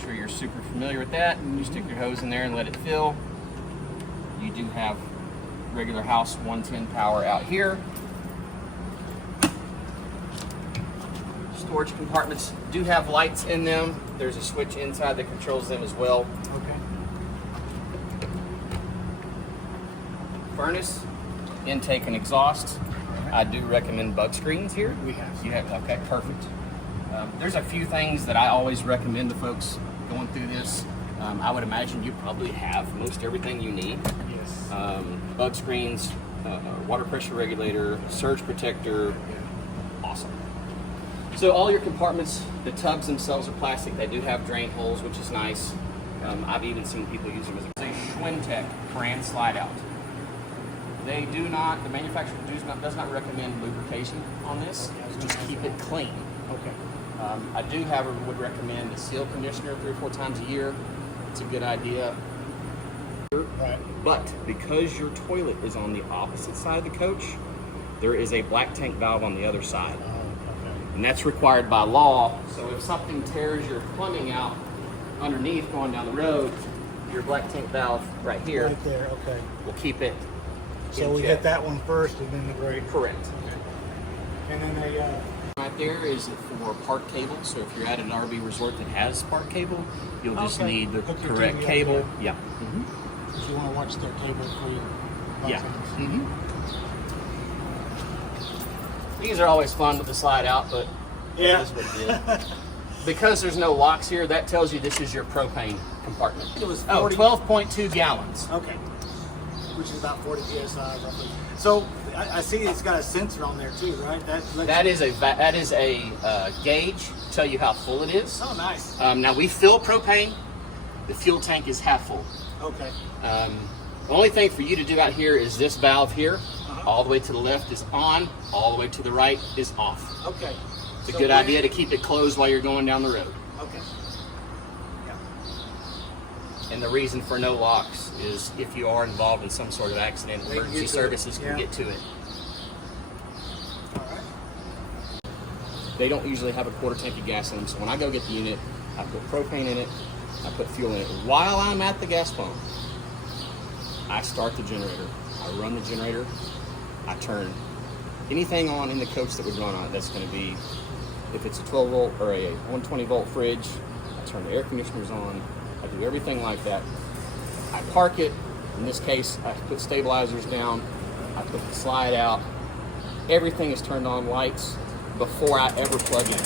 sure you're super familiar with that. And you stick your hose in there and let it fill. You do have regular house 110 power out here. Storage compartments do have lights in them. There's a switch inside that controls them as well. Okay. Furnace, intake and exhaust. I do recommend bug screens here. We have. You have, okay, perfect. There's a few things that I always recommend to folks going through this. I would imagine you probably have most everything you need. Yes. Bug screens, water pressure regulator, surge protector, awesome. So all your compartments, the tubs themselves are plastic. They do have drain holes, which is nice. I've even seen people use them as a Schwintech brand slide out. They do not, the manufacturer does not recommend lubrication on this. Just keep it clean. Okay. I would recommend a seal conditioner 3 or 4 times a year. It's a good idea. Right. But because your toilet is on the opposite side of the coach, there is a black tank valve on the other side. Okay. And that's required by law. So if something tears your plumbing out underneath going down the road, your black tank valve right here Right there. Okay. will keep it So in we check. hit that one first, and then the brake. Correct. Okay. And then they. Right there is for park cable. So if you're at an RV resort that has park cable, you'll just Okay. need the Hook your correct TV up cable. there. Yeah. If you want to watch their cable for your. Yeah. buttons. These are always fun with the slide out, but Yeah. it is what it is. Because there's no locks here, that tells you this is your propane compartment. It was 40. 12.2 gallons. Okay. Which is about 40 psi roughly. So I see it's got a sensor on there too, right? That is a gauge to tell you how full it is. Oh, nice. Now we fill propane. The fuel tank is half full. Okay. The only thing for you to do out here is this valve here. All the way to the left is on. All the way to the right is off. Okay. It's a good idea to keep it closed while you're going down the road. Okay. Yeah. And the reason for no locks is if you are involved in some sort of accident, They can emergency get to services it. can Yeah. get to it. All right. They don't usually have a quarter tank of gas in them, so when I go get the unit, I put propane in it, I put fuel in it. While I'm at the gas pump, I start the generator. I run the generator. I turn anything on in the coach that would run on it. That's going to be, if it's a 12 volt or a 120 volt fridge, I turn the air conditioners on. I do everything like that. I park it. In this case, I put stabilizers down. I put the slide out. Everything is turned on lights before I ever plug in.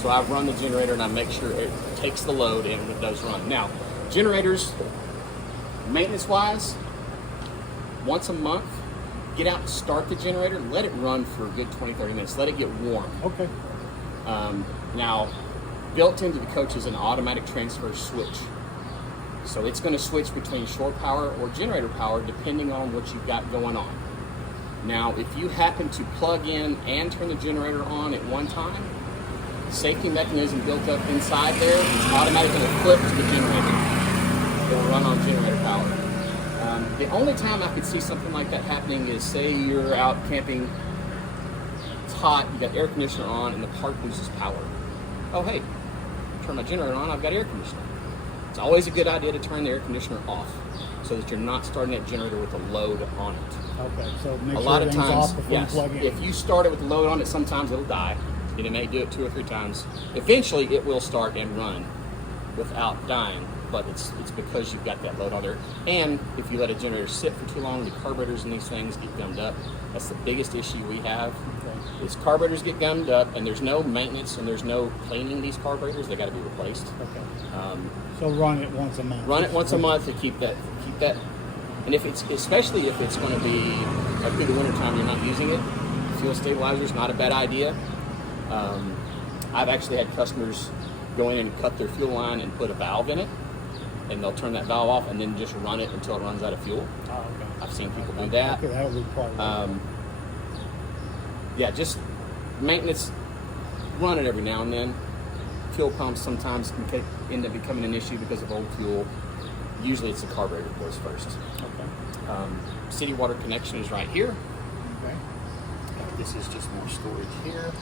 So I run the generator and I make sure it takes the load and it does run. Now, generators, maintenance-wise, once a month, get out and start the generator, let it run for a good 20-30 minutes, let it get warm. Okay. Now, built into the coach is an automatic transfer switch. So it's going to switch between shore power or generator power depending on what you've got going on. Now, if you happen to plug in and turn the generator on at one time, the safety mechanism built up inside there is automatically flipped to the generator. It will run on generator power. The only time I could see something like that happening is, say you're out camping, it's hot, you got air conditioner on, and the park loses power. Oh, hey, turn my generator on, I've got air conditioning. It's always a good idea to turn the air conditioner off so that you're not starting that generator with a load on it. Okay. So make A sure lot of everything's times, off before yes, you plug in. if you start it with a load on it, sometimes it'll die. And it may do it 2 or 3 times. Eventually, it will start and run without dying, but it's because you've got that load on there. And if you let a generator sit for too long, the carburetors and these things get gummed up. That's the biggest issue we have. Okay. Is carburetors get gummed up, and there's no maintenance and there's no cleaning these carburetors. They got to be replaced. Okay. So run it once a month. Run it once a month to keep that. And if it's, especially if it's going to be like through the wintertime, you're not using it. Fuel stabilizer is not a bad idea. I've actually had customers go in and cut their fuel line and put a valve in it, and they'll turn that valve off and then just run it until it runs out of fuel. Oh, okay. I've seen people do that. Okay, that would be part of it. Yeah, just maintenance. Run it every now and then. Fuel pumps sometimes can end up becoming an issue because of old fuel. Usually it's the carburetor that goes first. Okay. City water connection is right here. Okay. This is just more storage here.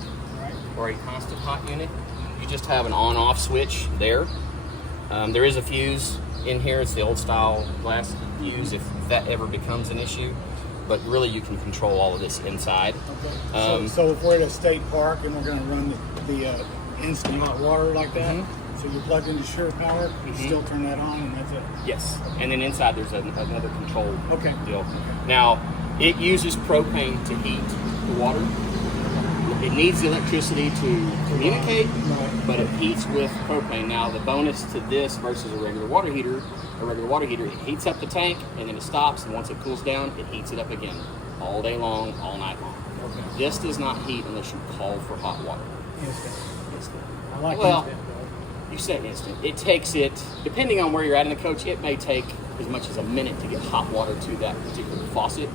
All right. or a constant hot unit, you just have an on-off switch there. There is a fuse in here. It's the old style glass fuse if that ever becomes an issue. But really, you can control all of this inside. Okay. So if we're at a state park and we're going to run the instant hot water like that, so you plug into Sure Power, you still turn that on, and that's it. Yes, and then inside there's another control deal. Okay. Now, it uses propane to heat the water. It needs the electricity to communicate, but it heats with propane. Now, the bonus to this versus a regular water heater, it heats up the tank and then it stops, and once it cools down, it heats it up again all day long, all night long. Okay. This does not heat unless you call for hot water. Instant. I like Well, instant. you said instant. It takes it, depending on where you're at in the coach, it may take as much as a minute to get hot water to that particular faucet.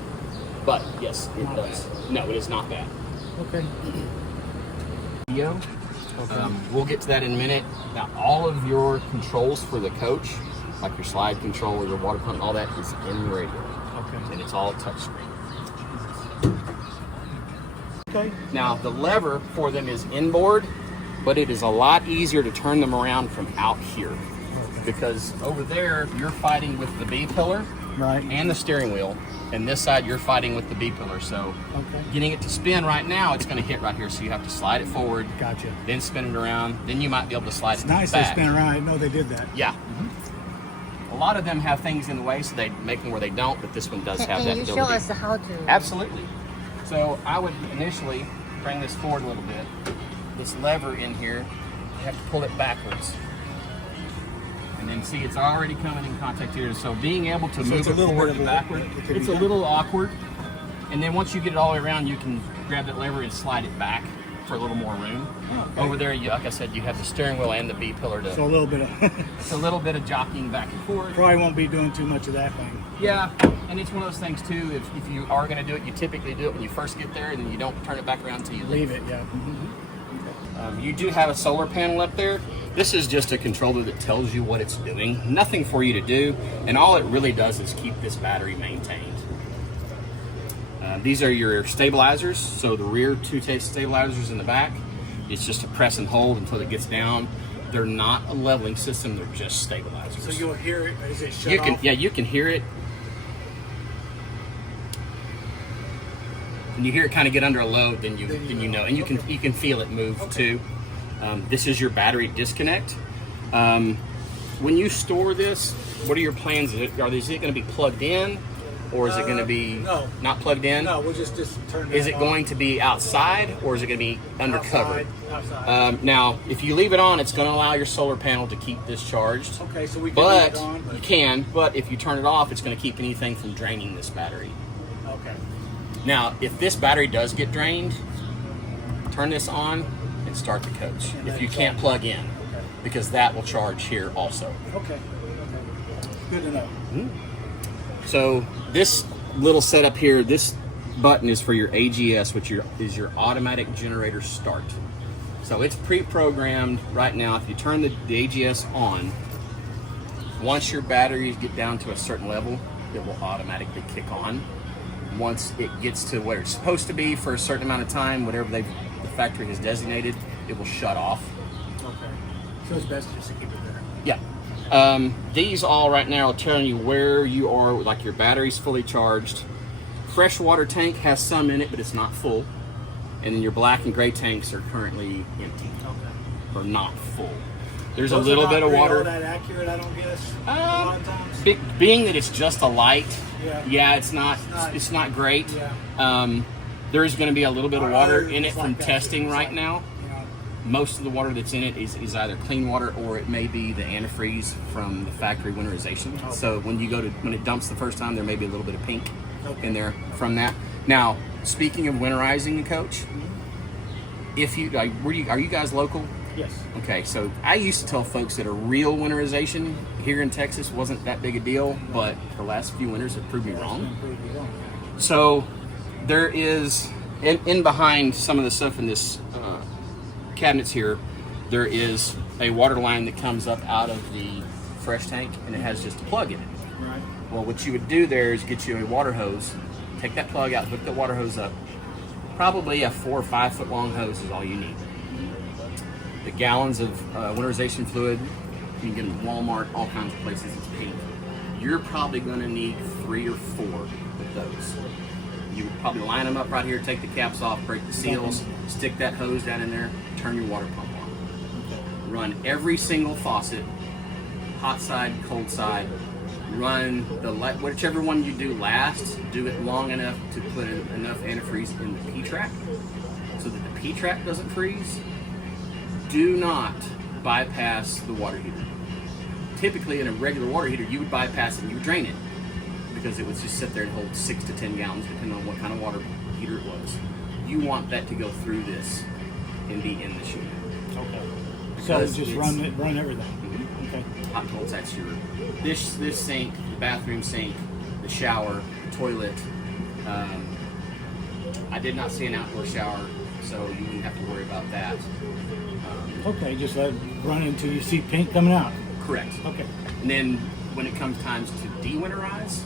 But yes, it Not does. No, it is not bad. Okay. Video. We'll get to that in a minute. Now, all of your controls for the coach, like your slide control, your water pump, all that is in the radio. Okay. And it's all touchscreen. Okay. Now, the lever for them is inboard, but it is a lot easier to turn them around from out here. Because over there, you're fighting with the B pillar and the steering wheel. And this side, you're fighting with the B pillar. So getting it to spin right now, it's going to hit right here. So you have to slide it forward. Gotcha. Then spin it around. Then you might be able to slide it Nice back. they spin around. I didn't know they did that. Yeah. A lot of them have things in the way, so they make them where they don't, but this one does have that Can you ability. show us how to? Absolutely. So I would initially bring this forward a little bit. This lever in here, you have to pull it backwards. And then see, it's already coming in contact here. So being able to move it forward and backward, it's a little awkward. And then once you get it all the way around, you can grab that lever and slide it back for a little more room. Over there, like I said, you have the steering wheel and the B pillar to. So a little bit of. It's a little bit of jockeying back and forth. Probably won't be doing too much of that thing. Yeah, and it's one of those things too. If you are going to do it, you typically do it when you first get there, and then you don't turn it back around until you leave. Leave it, yeah. You do have a solar panel up there. This is just a controller that tells you what it's doing. Nothing for you to do, and all it really does is keep this battery maintained. These are your stabilizers. So the rear two stabilizers in the back. It's just a press and hold until it gets down. They're not a leveling system. They're just stabilizers. So you'll hear it. Is it shut off? Yeah, you can hear it. When you hear it kind of get under a load, then you know, and you can feel it move too. This is your battery disconnect. When you store this, what are your plans? Is it going to be plugged in, or is it going to be not plugged in? No, we'll just turn it Is it on. going to be outside, or is it going to be undercover? Outside. Now, if you leave it on, it's going to allow your solar panel to keep this charged. Okay, so we can leave But it on. you can. But if you turn it off, it's going to keep anything from draining this battery. Okay. Now, if this battery does get drained, turn this on and start the coach. If you can't plug in, because that will charge here also. Okay. Good to know. So this little setup here, this button is for your AGS, which is your automatic generator start. So it's pre-programmed right now. If you turn the AGS on, once your batteries get down to a certain level, it will automatically kick on. Once it gets to where it's supposed to be for a certain amount of time, whatever the factory has designated, it will shut off. Okay. So it's best just to keep it there. Yeah. These all right now are telling you where you are, like your battery's fully charged. Freshwater tank has some in it, but it's not full. And then your black and gray tanks are currently empty. Okay. Or not full. There's Those a little are not bit of really water. all that accurate, I don't guess. A lot of times. Being that it's just a light, Yeah. it's not great. Yeah. There is going to be a little bit of water Ours in it is from like that, testing it's right like, now. Most of the water that's in it is either clean water or it may be the antifreeze from the factory winterization. Okay. So when it dumps the first time, there may be a little bit of pink in there from that. Now, speaking of winterizing the coach, if you are you guys local? Yes. Okay, so I used to tell folks that a real winterization here in Texas wasn't that big a deal, but the last few winters have proved me wrong. So there is, in behind some of the stuff in this cabinets here, there is a water line that comes up out of the fresh tank, and it has just a plug in it. Right. Well, what you would do there is get you a water hose, take that plug out, hook the water hose up. Probably a 4 or 5 foot long hose is all you need. The gallons of winterization fluid, you can get them at Walmart, all kinds of places, it's pink. You're probably gonna need 3 or 4 of those. You would probably line them up right here, take the caps off, break the seals, stick that hose down in there, turn your water pump on. Run every single faucet, hot side, cold side. Run the light, whichever one you do last, do it long enough to put enough antifreeze in the P-track so that the P-track doesn't freeze. Do not bypass the water heater. Typically in a regular water heater, you would bypass it and you would drain it because it would just sit there and hold 6 to 10 gallons depending on what kind of water heater it was. You want that to go through this and be in the unit. Okay. So just run everything. Mm-hmm. Okay. Hot and cold, that's your this sink, the bathroom sink, the shower, the toilet. I did not see an outdoor shower, so you wouldn't have to worry about that. Okay, just let it run until you see pink coming out. Correct. Okay. And then when it comes times to de-winterize,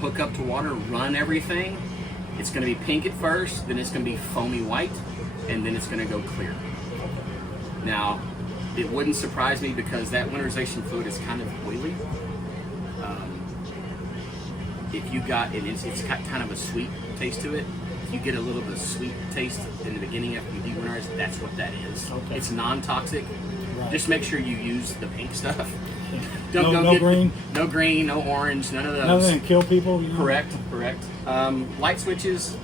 hook up to water, run everything. It's going to be pink at first, then it's going to be foamy white, and then it's going to go clear. Now, it wouldn't surprise me because that winterization fluid is kind of oily. If you got it, it's got kind of a sweet taste to it. If you get a little bit of sweet taste in the beginning after you de-winterize, that's what that is. Okay. It's non-toxic. Right. Just make sure you use the pink stuff. No green? No green, no orange, none of those. Nothing to kill people? You know? Correct. Light switches,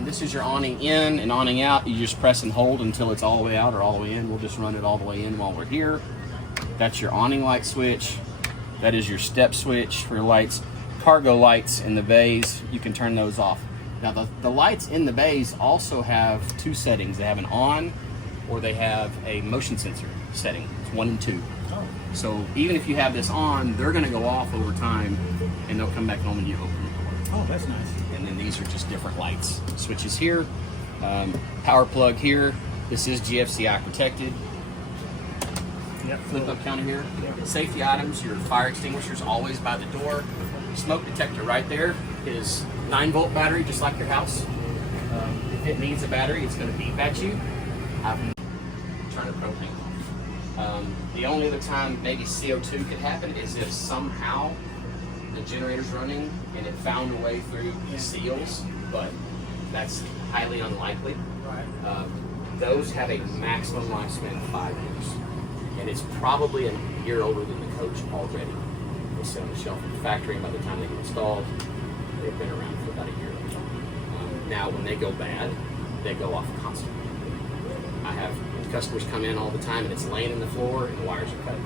this is your awning in and awning out. You just press and hold until it's all the way out or all the way in. We'll just run it all the way in while we're here. That's your awning light switch. That is your step switch for your lights. Cargo lights in the bays, you can turn those off. Now the lights in the bays also have 2 settings. They have an on or they have a motion sensor setting. It's 1 and 2. Oh. So even if you have this on, they're going to go off over time and they'll come back on when you open the door. Oh, that's nice. And then these are just different lights. Switches here, power plug here. This is GFCI protected. Yep. Flip up counter here. Yep. Safety items, your fire extinguishers always by the door. Smoke detector right there is 9-volt battery, just like your house. If it needs a battery, it's going to beep at you. Turn the propane off. The only other time maybe CO2 could happen is if somehow the generator's running and it found a way through the seals, but that's highly unlikely. Right. Those have a maximum lifespan of 5 years, and it's probably a year older than the coach already. They sit on the shelf in the factory, and by the time they get installed, they've been around for about a year. Now, when they go bad, they go off constantly. I have customers come in all the time, and it's laying in the floor, and the wires are cut.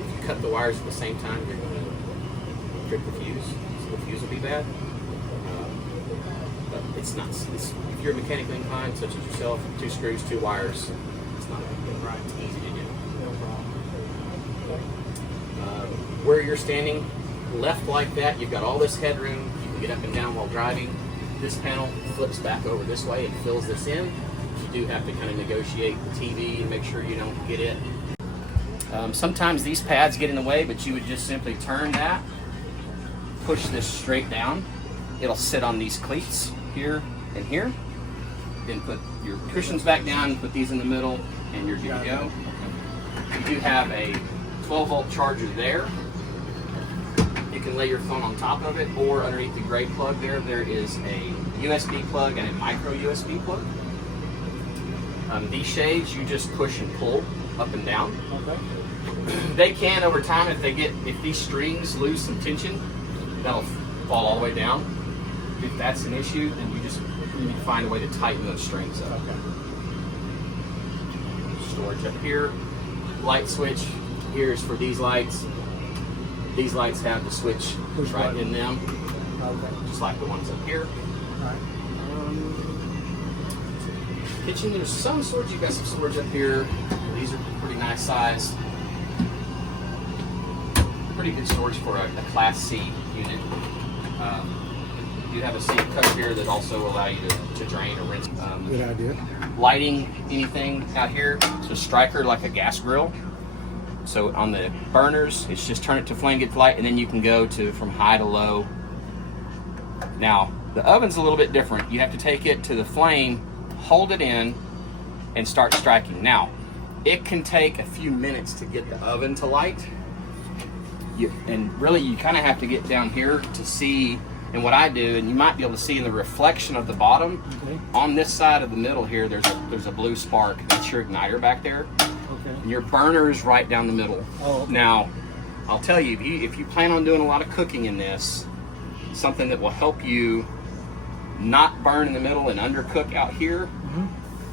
If you cut the wires at the same time, you're going to trip the fuse, so the fuse will be bad. But it's not. If you're mechanically inclined, such as yourself, 2 screws, 2 wires, it's not a big deal. Right. It's easy to do. No problem. Where you're standing, left like that, you've got all this headroom. You can get up and down while driving. This panel flips back over this way and fills this in. You do have to kind of negotiate the TV and make sure you don't get it. Sometimes these pads get in the way, but you would just simply turn that, push this straight down. It'll sit on these cleats here and here. Then put your cushions back down, put these in the middle, and you're good to go. You do have a 12-volt charger there. You can lay your phone on top of it, or underneath the gray plug there is a USB plug and a micro USB plug. These shades you just push and pull up and down. Okay. They can, over time, if these strings lose some tension, that'll fall all the way down. If that's an issue, then you need to find a way to tighten those strings up. Okay. Storage up here. Light switch here is for these lights. These lights have the switch right in them, just like the ones up here. Right. Kitchen, there's some storage. You've got some storage up here. These are pretty nice size. Pretty good storage for a Class C unit. You have a sink cup here that also allow you to drain or rinse. Good idea. Lighting anything out here. It's a striker like a gas grill. So on the burners, it's just turn it to flame, get the light, and then you can go from high to low. Now, the oven's a little bit different. You have to take it to the flame, hold it in, and start striking. Now, it can take a few minutes to get the oven to light. And really you kind of have to get down here to see. And what I do, and you might be able to see in the reflection of the bottom, on this side of the middle here, there's a blue spark. That's your igniter back there. Okay. And your burner is right down the middle. Oh, okay. Now, I'll tell you, if you plan on doing a lot of cooking in this, something that will help you not burn in the middle and undercook out here,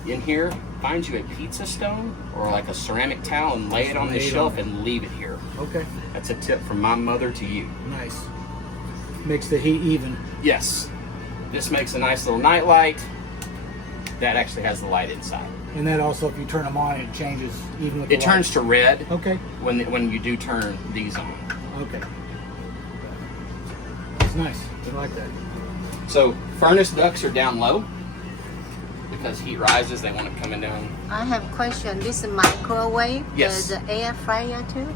in here, find you a pizza stone or like a ceramic towel and lay it on the shelf and leave it here. Okay. That's a tip from my mother to you. Nice. Makes the heat even. Yes. This makes a nice little night light. That actually has the light inside. And that also, if you turn them on, it changes even with the It turns to red. Okay. When you do turn these on. Okay. It's nice. I like that. So furnace ducts are down low because heat rises. They want it coming down. I have a question. This is microwave? Yes. The air fryer too?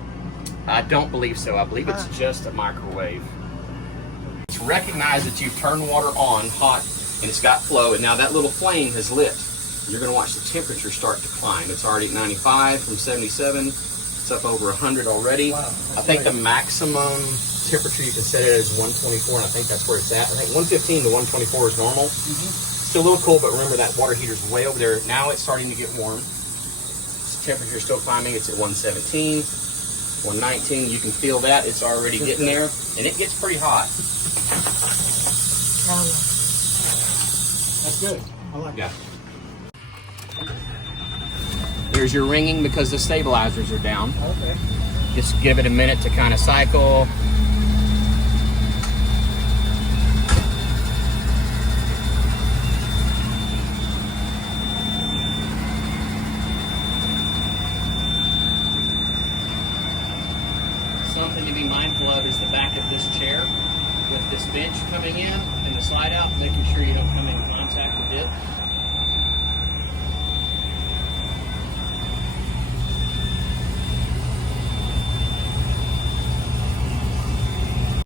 I don't believe so. I believe it's just a microwave. It's recognized that you've turned water on hot and it's got flow, and now that little flame has lit. You're going to watch the temperature start to climb. It's already at 95 from 77. It's up over 100 already. Wow, I think the maximum temperature you can set it as 124, and I think that's where it's at. I think 115 to 124 is normal. Still a little cold, but remember that water heater's way over there. Now it's starting to get warm. Temperature's still climbing. It's at 117, 119. You can feel that. It's already getting there, and it gets pretty hot. That's good. I like Yeah. There's your ringing because the stabilizers are down. Okay. Just give it a minute to kind of cycle. Something to be mindful of is the back of this chair with this bench coming in and the slide out.